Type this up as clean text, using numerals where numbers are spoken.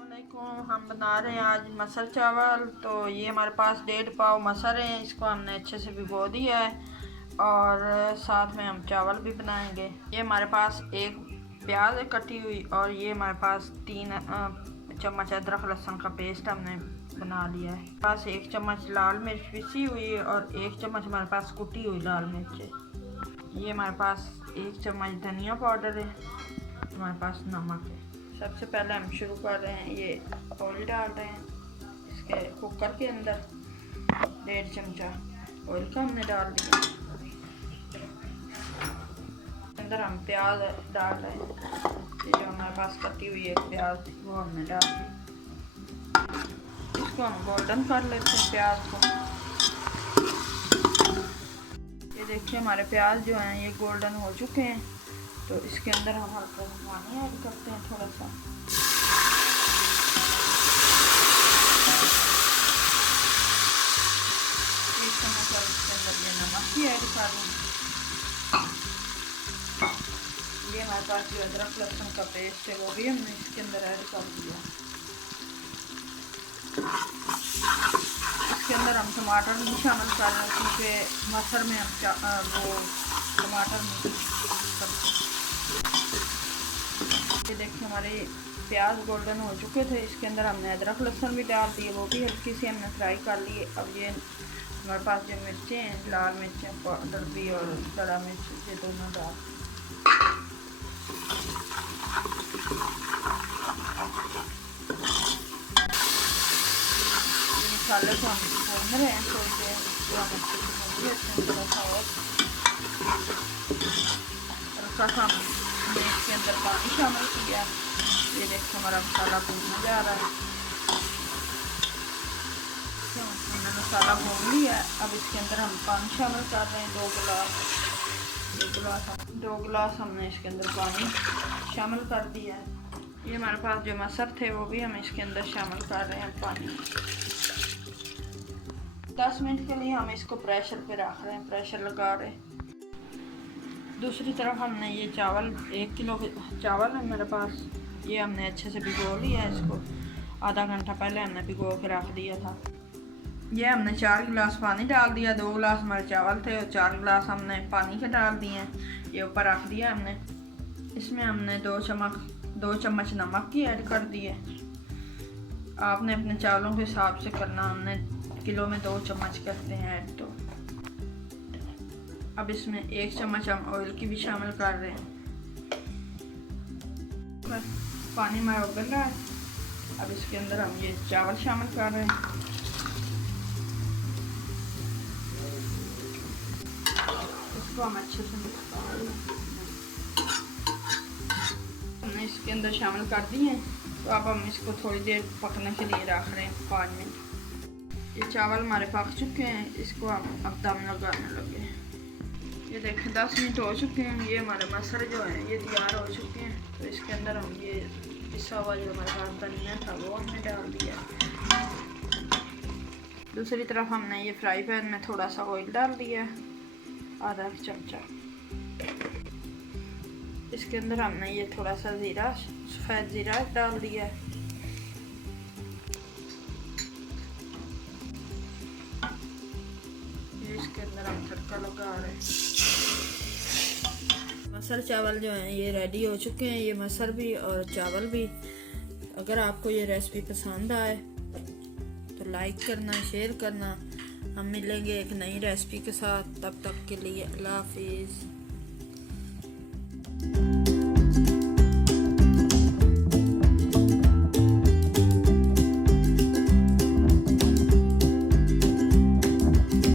अस्सलामुअलैकुम। हम बना रहे हैं आज मसर चावल। तो ये हमारे पास 1.5 पाव मसर है, इसको हमने अच्छे से भिगो दिया है और साथ में हम चावल भी बनाएंगे। ये हमारे पास एक प्याज है कटी हुई और ये हमारे पास 3 चम्मच अदरक लहसुन का पेस्ट हमने बना लिया है। पास 1 चम्मच लाल मिर्च पिसी हुई है और 1 चम्मच हमारे पास कुटी हुई लाल मिर्च है। ये हमारे पास 1 चम्मच धनिया पाउडर है, हमारे पास नमक है। सबसे पहले हम शुरू कर रहे हैं, ये ऑयल डाल रहे हैं इसके कुकर के अंदर। 1.5 चमचा ऑयल का हमने डाल दिया। अंदर हम प्याज डाल रहे हैं, ये जो हमारे पास कटी हुई है प्याज वो हमने डाल दी। इसको हम गोल्डन कर लेते हैं प्याज को। ये देखिए हमारे प्याज जो हैं ये गोल्डन हो चुके हैं। तो इसके अंदर हम हल्का पानी ऐड करते हैं थोड़ा सा। एक चम्मच और इसके अंदर ये नमक भी ऐड कर दें। ये हमारे पास जो अदरक लहसुन का पेस्ट है वो भी हमने इसके अंदर ऐड कर दिया। इसके अंदर हम टमाटर नहीं शामिल कर रहे क्योंकि मसर में हम वो टमाटर नहीं करते। ये देखिए हमारे प्याज गोल्डन हो चुके थे। इसके अंदर हमने अदरक लहसुन भी डाल दिए, वो भी हल्की सी हमने फ्राई कर लिए। अब ये हमारे पास जो मिर्चें हैं, लाल मिर्चें पाउडर भी और बड़ा मिर्च, ये दोनों डाल। ये मसाले को हम भून रहे हैं थोड़ी देर, जो हम अच्छे से भून लेते हैं थोड़ा सा और हल्का सा हमने इसके अंदर पानी शामिल किया। ये देखिए हमारा मसाला भूनने जा रहा है। तो हमने मसाला भून लिया है। अब इसके अंदर हम पानी शामिल कर रहे हैं 2 गिलास हमने इसके अंदर पानी शामिल कर दिया है। ये हमारे पास जो मसर थे वो भी हम इसके अंदर शामिल कर रहे हैं पानी। 10 मिनट के लिए हम इसको प्रेशर पे रख रहे हैं, प्रेशर लगा रहे हैं। दूसरी तरफ हमने ये चावल 1 किलो चावल है मेरे पास, ये हमने अच्छे से भिगो लिया है। इसको आधा घंटा पहले हमने भिगो के रख दिया था। ये हमने 4 गिलास पानी डाल दिया। 2 गिलास हमारे चावल थे और 4 गिलास हमने पानी के डाल दिए हैं। ये ऊपर रख दिया हमने। इसमें हमने 2 चम्मच नमक की ऐड कर दी है। आपने अपने चावलों के हिसाब से करना, हमने किलो में 2 चम्मच करते हैं ऐड। तो अब इसमें 1 चम्मच हम ऑयल की भी शामिल कर रहे हैं। पानी हमारा उबल रहा है। अब इसके अंदर हम ये चावल शामिल कर रहे हैं। इसको हम अच्छे से मिक्स कर रहे हैं। हमने इसके अंदर शामिल कर दिए हैं। तो अब हम इसको थोड़ी देर पकने के लिए रख रहे हैं 5 मिनट। ये चावल हमारे पक चुके हैं, इसको हम अब दम लगाने लगे। ये देखें 10 मिनट हो चुके हैं। ये हमारे मसर जो हैं ये तैयार हो चुके हैं। तो इसके अंदर हम ये पिसा हुआ जो हमारे पास धनिया था वो हमने डाल दिया। दूसरी तरफ हमने ये फ्राई पैन में थोड़ा सा ऑयल डाल दिया, आधा चमचा। इसके अंदर हमने ये थोड़ा सा ज़ीरा, सफ़ेद ज़ीरा डाल दिया है। इसके अंदर हम तड़का लगा रहे हैं। मसर चावल जो हैं ये रेडी हो चुके हैं, ये मसर भी और चावल भी। अगर आपको ये रेसिपी पसंद आए तो लाइक करना, शेयर करना। हम मिलेंगे एक नई रेसिपी के साथ, तब तक के लिए अल्लाह हाफिज़।